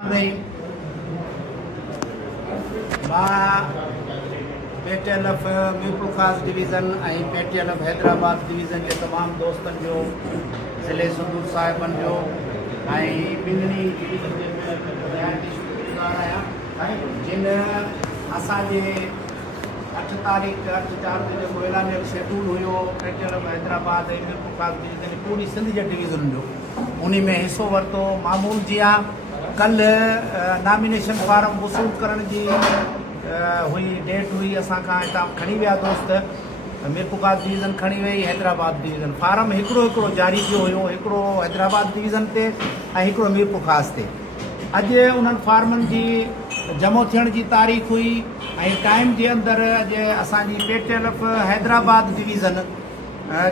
नहीं पेटीएलएफ मीरपुर खास डिवीज़न ऐं पेटीएलएफ हैदराबाद डिवीज़न के तमाम दोस्तन जो ज़िले संदूर साहिबन जो ॿिन्हिनि डिवीज़न जे शुक्रगुज़ार आहियां जिन असांजे 8 तारीख़ 8 4 ते जेको ऐलानियल शेड्यूल हुयो पेटीएलएफ हैदराबाद ऐं मीरपुर खास डिवीज़न पूरी सिंध जे डिवीज़न जो उन में हिस्सो वरितो मामूल जीअं कल नॉमिनेशन फार्म वसूल करण जी हुई डेट हुई असां खां हितां खणी विया दोस्त मीरपुर खास डिवीज़न खणी वई हैदराबाद डिवीज़न फार्म हिकिड़ो जारी थियो हुयो हिकिड़ो हैदराबाद डिवीज़न ते ऐं हिकिड़ो मीरपुर खास ते अॼु उन्हनि फार्मनि जी जमो थियण जी तारीख़ हुई ऐं टाइम जे अंदरि अॼु असांजी पेटीएलएफ हैदराबाद डिवीज़न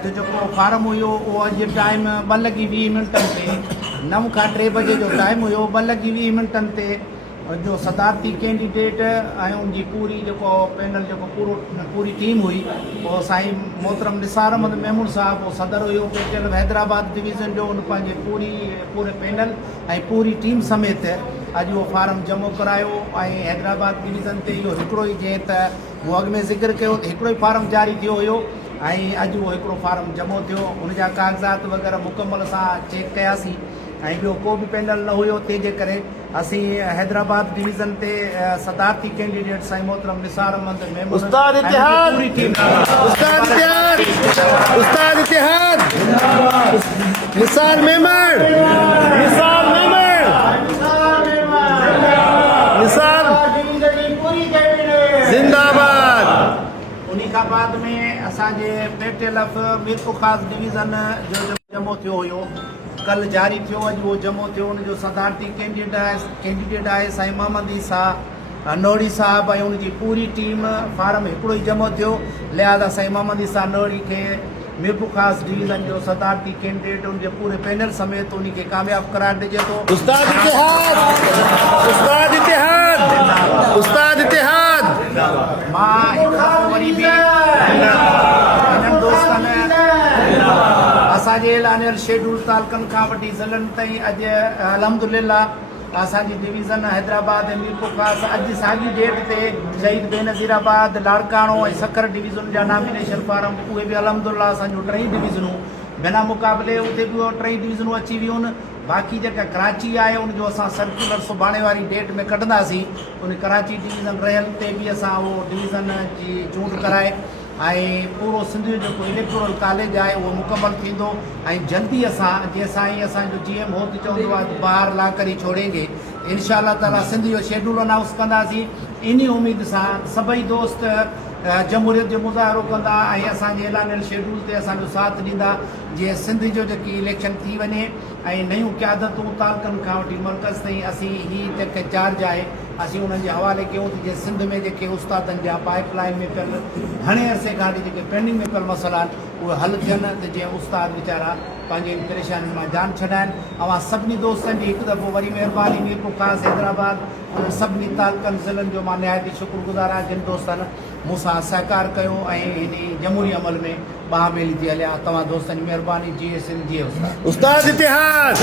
जो जेको फार्म हुयो उहो अॼु टाइम 2:20 ते 9 खां 3 बजे जो टाइम हुयो 2:20 ते जो सदारती कैंडिडेट ऐं उनजी पूरी जेको पैनल जेको पूरी टीम हुई उहो साईं मोहतरम निसार अहमद मेमून साहब उहो सदर हुयो पेटीएलएफ हैदराबाद डिवीज़न जो उन पंहिंजे पूरे पैनल ऐं पूरी टीम समेत अॼु उहो फार्म जमो करायो ऐं हैदराबाद डिवीज़न ते इहो हिकिड़ो ई जीअं त मूं अॻु में ज़िक्र कयो हिकिड़ो ई फार्म जारी थियो हुयो ऐं अॼु उहो हिकिड़ो फार्म जमो थियो उनजा कागज़ात वग़ैरह मुकमल सां चेक कयासीं ऐं ॿियो को बि पैनल न हुयो तंहिंजे करे असीं हैदराबाद डिवीज़न ते सदारती कैंडिडेट साईं मोहतरम निसार अहमद मेमून उस्ताद इतिहाद पूरी टीम उस्ताद इतिहाद निसार मेमण जिंदाबाद। उन्हीं खां बाद में असांजे पेटीएलएफ मीरपुर खास डिवीज़न जो जमो थियो हुयो कल जारी थियो अॼु उहो जमो थियो उनजो सदारती कैंडिडेट आहे साईं मोहम्मद ईसा नोड़ी साहब ऐं उनजी पूरी टीम फार्म हिकिड़ो ई जमो थियो लिहाज़ा साईं मोहम्मद ईसा नोड़ी खे मीरपुर खास डिवीज़न जो सदारती कैंडिडेट उनजे पूरे पैनल समेत उन खे कामयाब करार ॾिजे थो। उस्ताद इतिहाद मां हिकु दफ़ो वरी बि हिननि दोस्तनि असांजे ऐलानियल शेड्यूल तालुकनि खां वठी ज़िलनि ताईं अॼु अल्हम्दुलिल्लाह असांजी डिवीज़न हैदराबाद ऐं मीरपुर खास अॼु साॻी डेट ते शहीद बेनज़ीराबाद लाड़काणो ऐं सखर डिवीज़न जा नॉमिनेशन फार्म उहे बि अल्हम्दुलिल्लाह असांजूं टई डिवीज़नूं बिना मुक़ाबले उते बि उहे टई डिवीज़नूं अची वियूं आहिनि बाक़ी जेका कराची आहे उनजो असां सर्कुलर सुभाणे वारी डेट में कढंदासीं उन कराची डिवीज़न रहियल ते बि असां उहो डिवीज़न जी चूंड कराए ऐं पूरो सिंध जो जेको इलेक्टोरल कॉलेज आहे उहो मुकमल थींदो ऐं जल्दी असां जीअं साईं असांजो GM मोदी चवंदो आहे ॿाहिरि ला करे छोड़ेंगे इंशाअल्लाह ताला सिंध जो शेड्यूल अनाउंस कंदासीं इन उमेद सां सभई दोस्त जमहूरियत जो मुज़ाहिरो कंदा ऐं असांजे ऐलानियल शेड्यूल ते असांजो साथ ॾींदा जीअं सिंध जो जेकी इलेक्शन थी वञे ऐं नयूं क़यादतूं तालुकनि खां वठी मर्कज़ ताईं असीं हीअ जेके चार्ज आहे असीं उन्हनि जे हवाले कयूं त जीअं सिंध में जेके उस्तादनि जा पाइपलाइन में पियल घणे अरसे खां वठी जेके पेंडिंग में पियल मसइला आहिनि उहे हल थियनि त जीअं उस्ताद वीचारा पंहिंजी परेशानियुनि मां जान छॾाइनि अवां सभिनी दोस्तनि जी हिकु दफ़ो वरी महिरबानी मीरपुर खास हैदराबाद उन्हनि सभिनी तालुकनि ज़िलनि जो मां निहायती शुक्रगुज़ार आहियां जिन दोस्तनि मूंसां सहकार कयो ऐं हिन जमहूरी अमल में ॿाह मेली थी हलिया तव्हां दोस्तनि जी महिरबानी जीअं सिंध जीअं उस्ताद इतिहाद